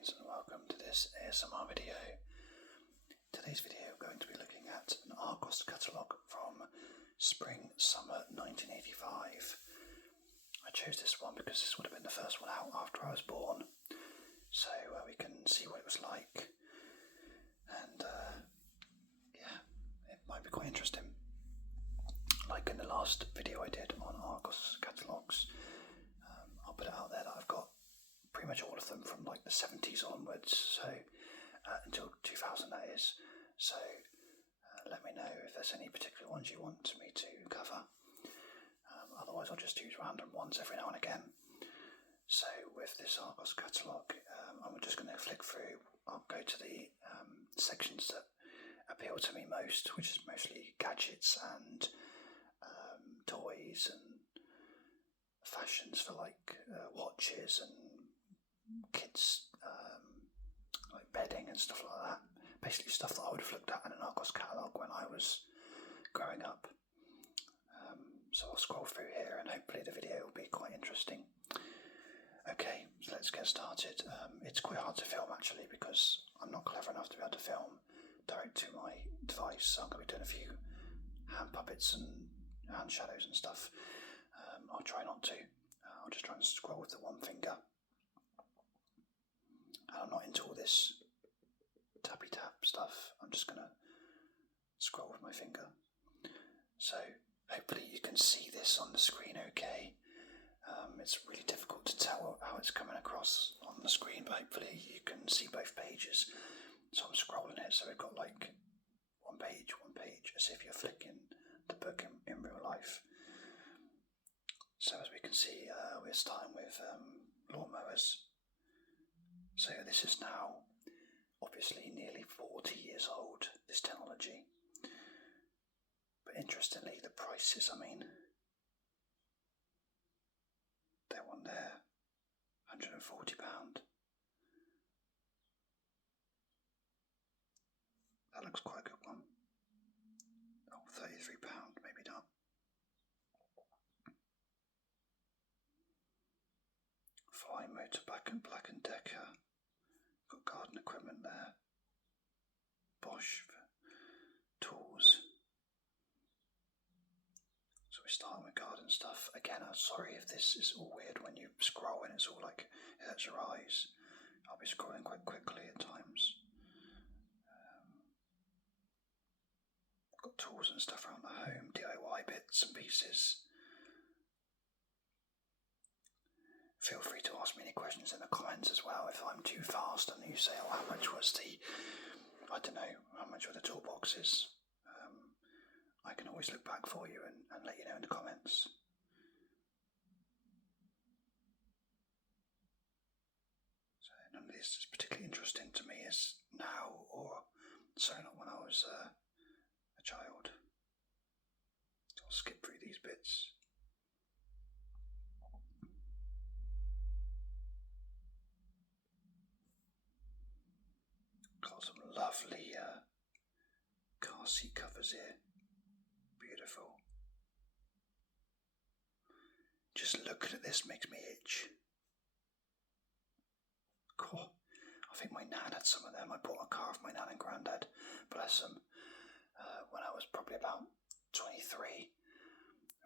friends, and welcome to this ASMR video. Today's video we're going to be looking at an Argos Catalogue from Spring/Summer 1985. I chose this one because this would have been the first one out after I was born, so we can see what it was like, and it might be quite interesting. Like in the last video I did on Argos Catalogues, I'll put it out there that I've got pretty much all of them from like the 70s onwards, so until 2000 that is. So let me know if there's any particular ones you want me to cover. Otherwise I'll just use random ones every now and again. So with this Argos catalogue, I'm just going to flick through. I'll go to the sections that appeal to me most, which is mostly gadgets and toys and fashions for like watches and kids like bedding and stuff like that. Basically stuff that I would have looked at in an Argos catalogue when I was growing up. So I'll scroll through here and hopefully the video will be quite interesting. Okay, so let's get started. It's quite hard to film actually because I'm not clever enough to be able to film direct to my device, so I'm going to be doing a few hand puppets and hand shadows and stuff. I'll try not to. I'll just try and scroll with the one finger. And I'm not into all this tappy tap stuff. I'm just going to scroll with my finger. So hopefully you can see this on the screen okay. It's really difficult to tell how it's coming across on the screen, but hopefully you can see both pages. So I'm scrolling it, so we've got like one page, as if you're flicking the book in real life. So as we can see, we're starting with lawnmowers. So this is now obviously nearly 40 years old, this technology. But interestingly, the prices, that one there, £140. That looks quite a good one. Oh, £33, maybe not. Fly motor Black and Decker. Got garden equipment there. Bosch tools. So we're starting with garden stuff. Again, I'm sorry if this is all weird when you scroll and it's all like it hurts your eyes. I'll be scrolling quite quickly at times. Got tools and stuff around the home, DIY bits and pieces. Feel free to ask me any questions in the comments as well if I'm too fast and you say, oh, how much was the, I don't know, how much were the toolboxes? I can always look back for you and let you know in the comments. So none of this is particularly interesting to me as now, or certainly not when I was a child. So I'll skip through these bits. Got some lovely car seat covers here. Beautiful. Just looking at this makes me itch. Cool. I think my nan had some of them. I bought a car for my nan and granddad, bless them, when I was probably about 23,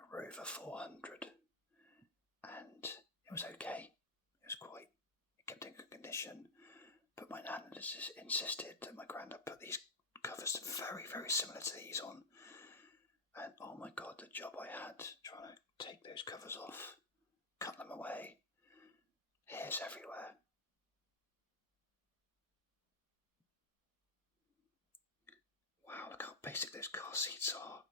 a Rover 400, and it was okay. It kept in good condition, but my nan insisted that my granddad put these covers very, very similar to these on. And oh my god, the job I had trying to take those covers off, cut them away, hairs everywhere. Wow, look how basic those car seats are.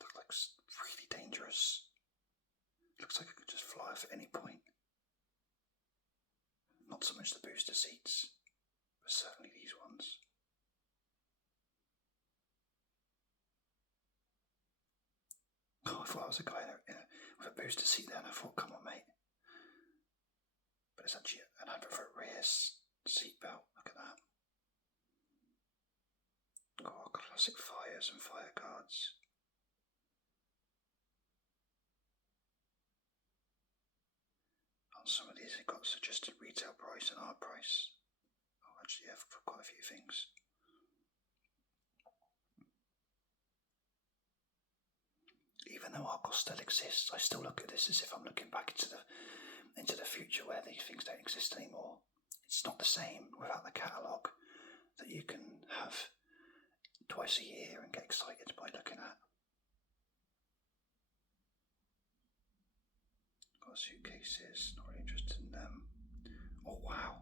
They look like really dangerous. Looks like I could just fly off at any point. Not so much the booster seats, but certainly these ones. Oh, I thought I was a guy with a booster seat there, and I thought, come on, mate. But it's actually an advert for a rear seat belt. Look at that. Oh, classic fires and fire guards. On some of these, they've got suggested retail price and our price. still exists. I still look at this as if I'm looking back into the future where these things don't exist anymore. It's not the same without the catalogue that you can have twice a year and get excited by looking at. Got suitcases, not really interested in them. Oh wow,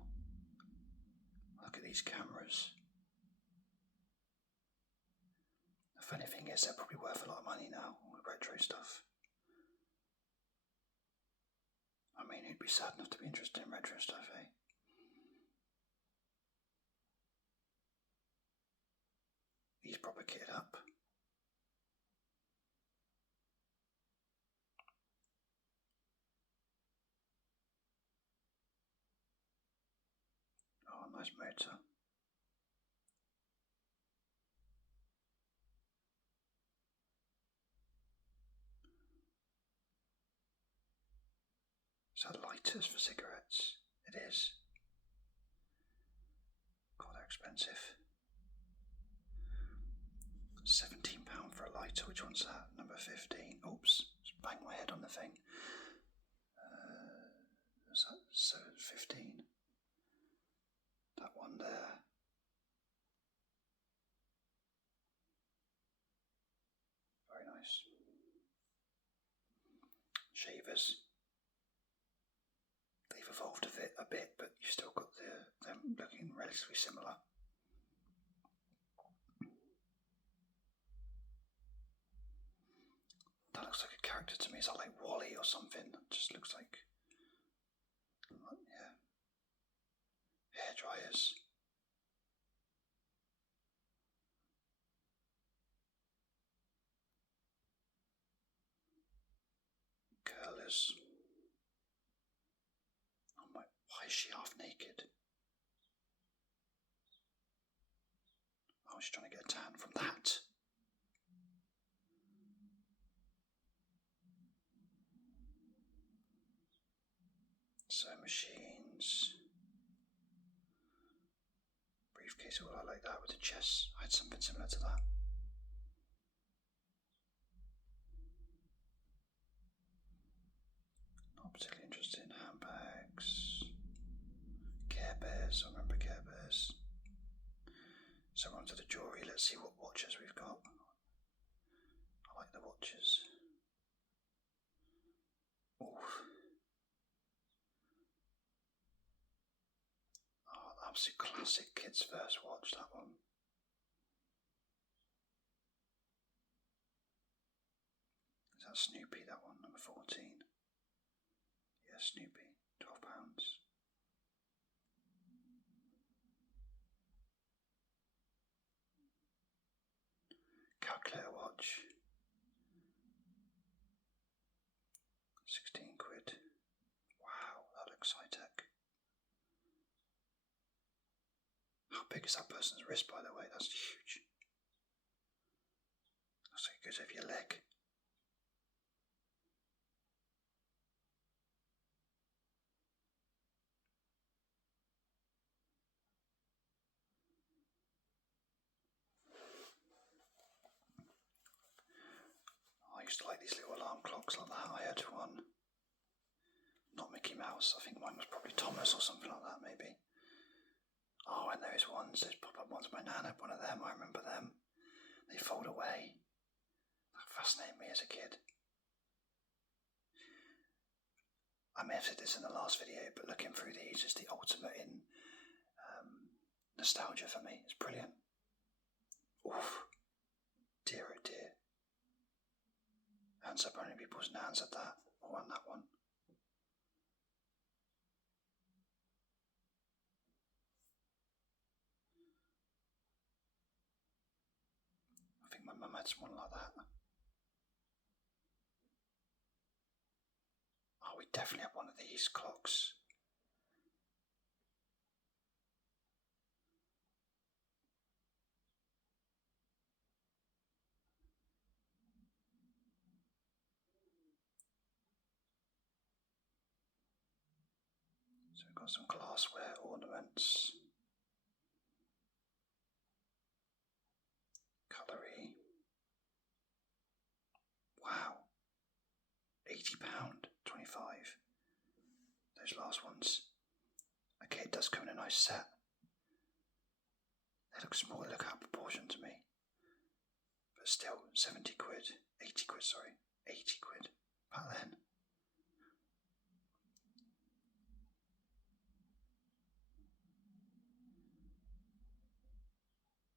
look at these cameras. The funny thing is they're probably worth a lot of money now, all the retro stuff. I mean, who'd be sad enough to be interested in retro stuff, eh? He's proper kitted up. Oh, nice motor. Is that lighters for cigarettes? It is. God, they're expensive. £17 for a lighter. Which one's that? Number 15. Oops, just banged my head on the thing. Is that 7.15? That one there. Very nice. Shavers. They've evolved a bit, but you've still got them looking relatively similar. That looks like a character to me. Is that like Wally or something? It just looks like, yeah. Hair dryers. Curlers. Oh my, why is she half naked? Oh, she's trying to get a tan from that. Sewing machines. Briefcase, all I like that with the chest. I had something similar to that. Not particularly interested in handbags. Care Bears, I remember Care Bears. So we're onto the jewellery. Let's see what watches we've got. I like the watches. Ooh. Oh, absolute classic kid's first watch, that one. Is that Snoopy, that one, number 14? Yeah, Snoopy, £12. Calculator watch. 16 quid. Wow, that looks high tech. How big is that person's wrist, by the way? That's huge. Looks like it goes over your leg. I used to like these little alarm clocks like that. I had one. Not Mickey Mouse. I think mine was probably Thomas or something like that, maybe. Oh, and those those pop-up ones. My nan had one of them. I remember them. They fold away. That fascinated me as a kid. I may have said this in the last video, but looking through these is the ultimate in nostalgia for me. It's brilliant. Oof. Dear oh dear. Hands up, only people's nans had that. I won that one. I think my mum had one like that. Oh, we definitely have one of these clocks. So we've got some glassware ornaments. Cutlery. Wow. last ones. Okay, it does come in a nice set. They look small, they look out of proportion to me. But still, 70 quid. 80 quid, sorry. 80 quid. Back then.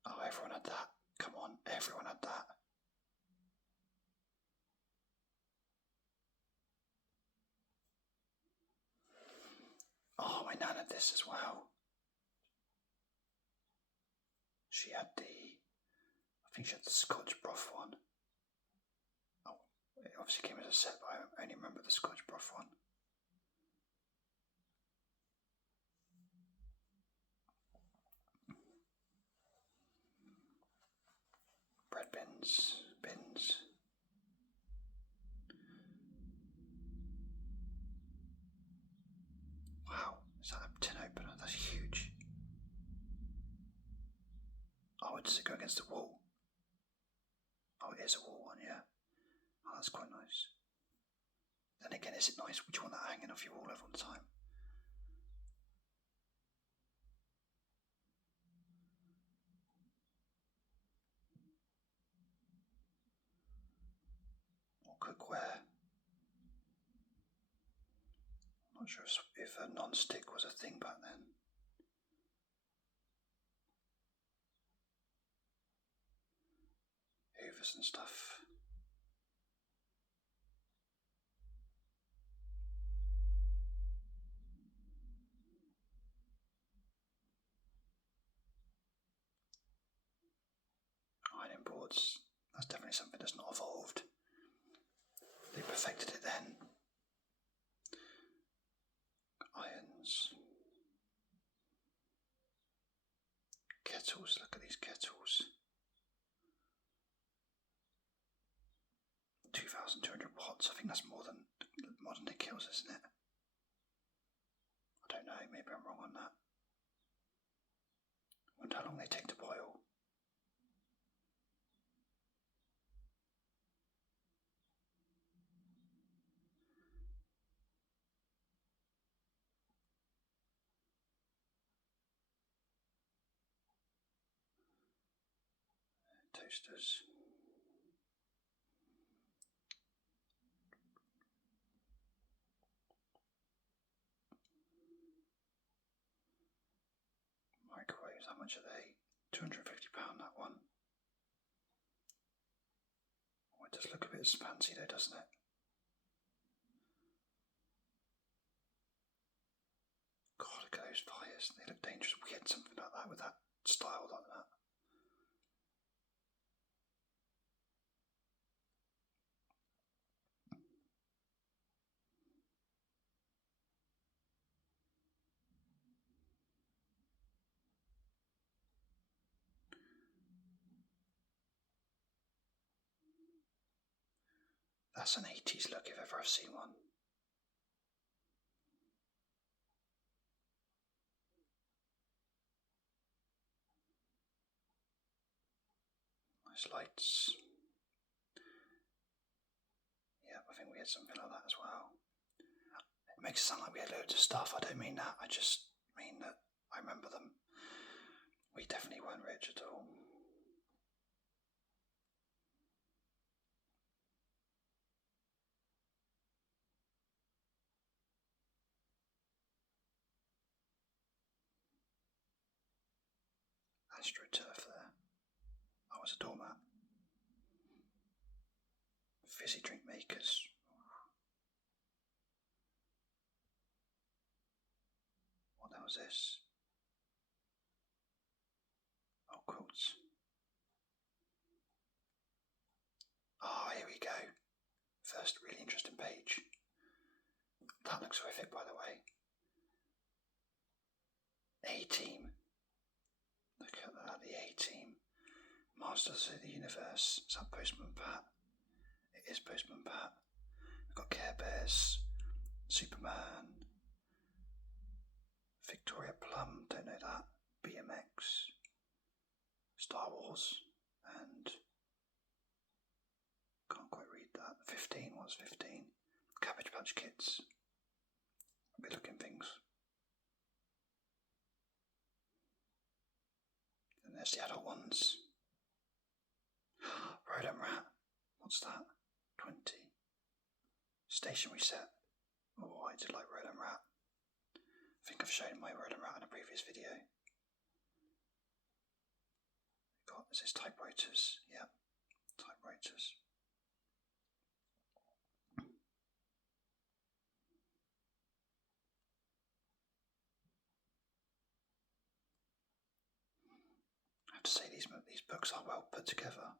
Oh, everyone had that. Come on, everyone had that. Oh, my nan had this as well. She had I think she had the Scotch broth one. Oh, it obviously came as a set, but I only remember the Scotch broth one. Bread bins. Wow, is that a tin opener? That's huge. Oh, does it go against the wall? Oh, it is a wall one, yeah. Oh, that's quite nice. Then again, is it nice? Would you want that hanging off your wall all the time? Or cookware? I'm not sure if a non-stick was a thing back then. Hoovers and stuff. Ironing boards. That's definitely something that's not evolved. They perfected it then. Irons. Kettles, look at these kettles. 2,200 watts, I think that's more than modern day kettles, isn't it? I don't know, maybe I'm wrong on that. I wonder how long they take to boil. Toasters. Microwaves, how much are they? £250 that one. Oh, it does look a bit fancy though, doesn't it? God, look at those fires. They look dangerous. We had something like that with that style like that. That's an 80s look if ever I've seen one. Nice lights. Yeah, I think we had something like that as well. It makes it sound like we had loads of stuff. I don't mean that. I just mean that I remember them. We definitely weren't rich at all. AstroTurf there. I was a doormat. Fizzy drink makers. What the hell was this? Oh, quotes. Oh, here we go. First really interesting page. That looks horrific, by the way. A-Team. Look at that, the A-Team. Masters of the Universe. Is that Postman Pat? It is Postman Pat. We've got Care Bears, Superman, Victoria Plum, don't know that, BMX, Star Wars, and can't quite read that. 15, what's 15? Cabbage Patch Kids. Good looking things. And there's the adult ones. Rodent Rat. What's that? 20. Stationery set. Oh, I did like Rodent Rat. I think I've shown my Rodent Rat in a previous video. Is this typewriters? Yeah, typewriters. I have to say these books are well put together.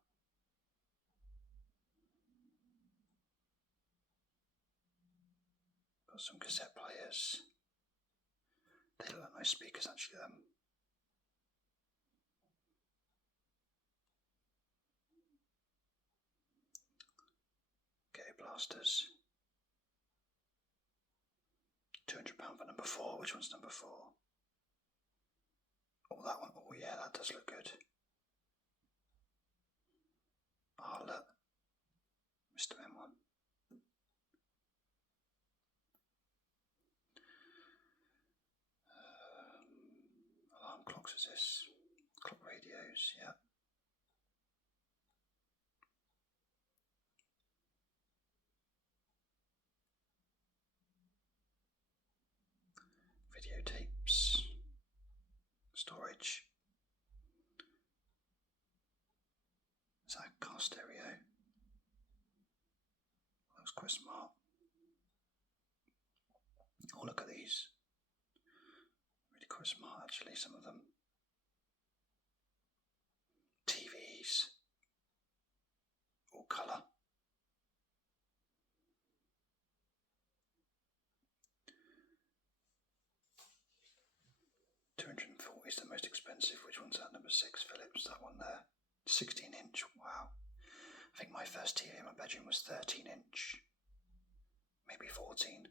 Got some cassette players. They look like nice speakers actually, them. Blasters. £200 for number 4. Which one's number 4? Oh, that one. Oh, yeah, that does look good. Oh, look. Mr. M1. Alarm clocks is this? Clock radios, yeah. Videotapes, storage. Is that a car stereo? Looks quite smart. Oh, look at these. Really quite smart actually, some of them. TVs. All colour. £240 is the most expensive. Which one's that? Number 6, Philips, that one there. 16-inch, wow. I think my first TV in my bedroom was 13-inch. Maybe 14.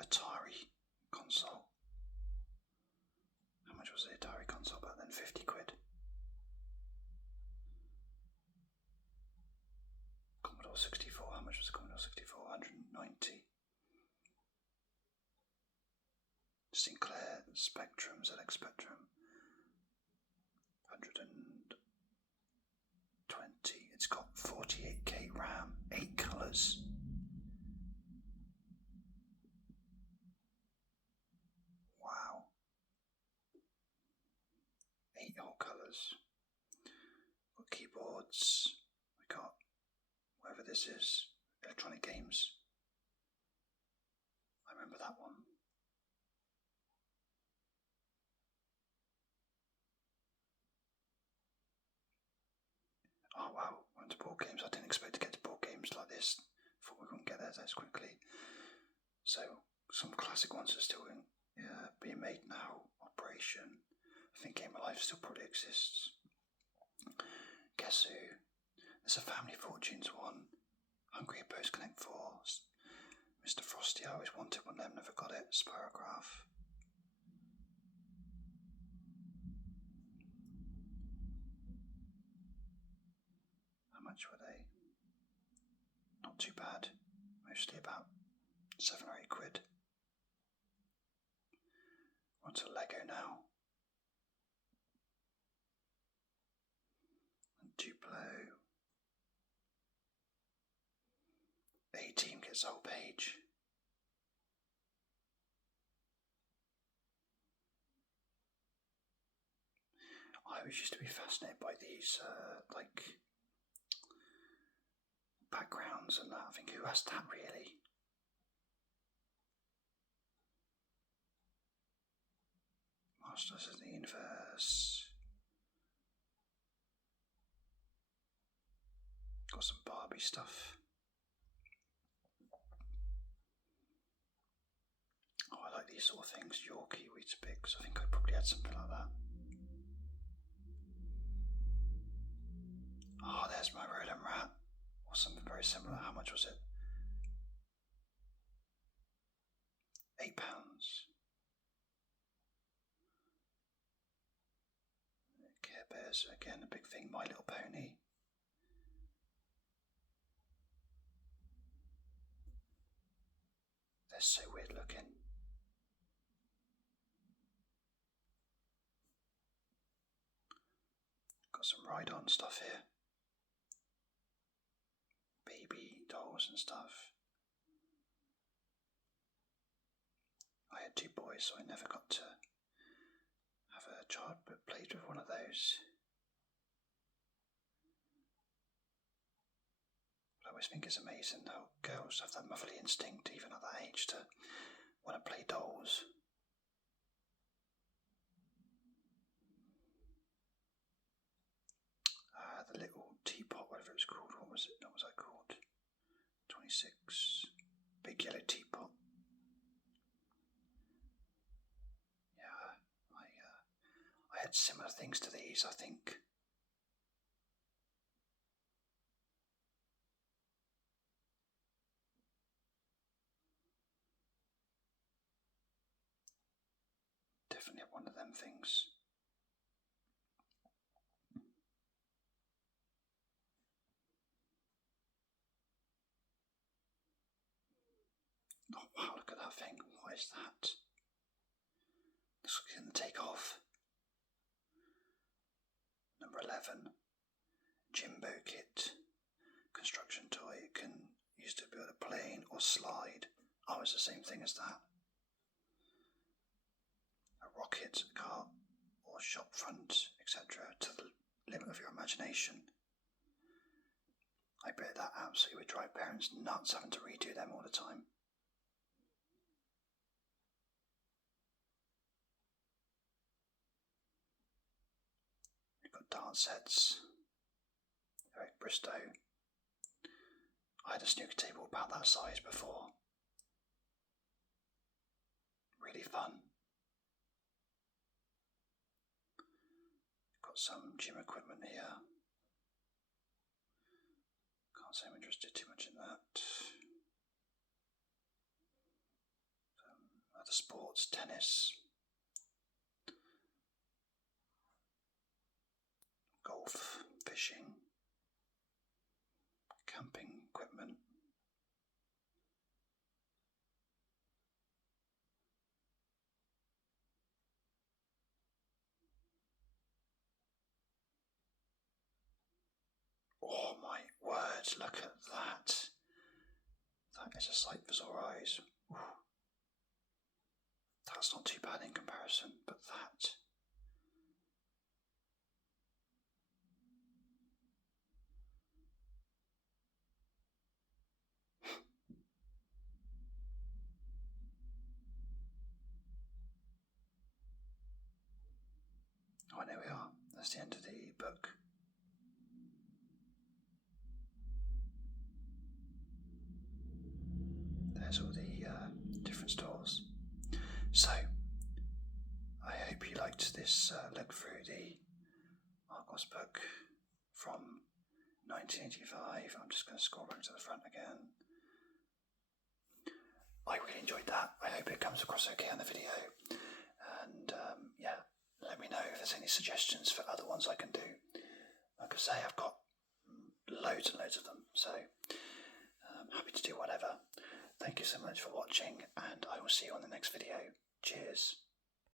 Atari console. How much was the Atari console back then? 50 quid. Commodore 64. How much was the Commodore 64? 190. Sinclair Spectrum, ZX Spectrum. 120. It's got 48k RAM, 8 colours. Wow. 8 whole colours. Got keyboards. We got whatever this is. Electronic games. I remember that one. Oh wow, went to board games. I didn't expect to get to board games like this. Thought we wouldn't get there as quickly. So some classic ones are still being made now. Operation. I think Game of Life still probably exists. Guess Who? There's a Family Fortunes one. Hungry Post Connect 4. Mr. Frosty, I always wanted one of them, never got it. Spirograph. How much were they? Not too bad. Mostly about 7 or 8 quid. What's a Lego now? And Duplo. 18 gets the whole page. I always used to be fascinated by these, backgrounds and that. I think, who has that really? Masters of the Universe. Got some Barbie stuff. Oh, I like these sort of things. Yorkie, Weetabix. I think I probably had something like that. Oh, there's my Rodent Rat. Or something very similar. How much was it? £8. Care Bears, again, a big thing. My Little Pony. They're so weird looking. Got some ride-on stuff here. Baby dolls and stuff. I had 2 boys, so I never got to have a child but played with one of those. I always think it's amazing how girls have that motherly instinct, even at that age, to want to play dolls. The little teapot, whatever it was called, what was I called? 26. Big yellow teapot. Yeah, I had similar things to these, I think. Definitely one of them things. Oh wow, look at that thing. What is that? Looks like it's going to take off. Number 11. Jimbo kit. Construction toy. Can use to build a plane or slide. Oh, it's the same thing as that. A rocket, a car, or shop front, etc. to the limit of your imagination. I bet that absolutely would drive parents nuts having to redo them all the time. We've got dart sets. Eric Bristow. I had a snooker table about that size before. Really fun. Got some gym equipment here. Can't say I'm interested too much in that. Other sports, tennis, golf, fishing, camping equipment. Oh my word, look at that. That is a sight for sore eyes. Ooh. That's not too bad in comparison, but that. Oh, there we are. That's the end of the book. There's all the different stores. So, I hope you liked this look through the Argos book from 1985. I'm just going to scroll back to the front again. I really enjoyed that. I hope it comes across okay on the video. And yeah, let me know if there's any suggestions for other ones I can do. Like I say, I've got loads and loads of them, so I'm happy to do whatever. Thank you so much for watching, and I will see you on the next video. Cheers.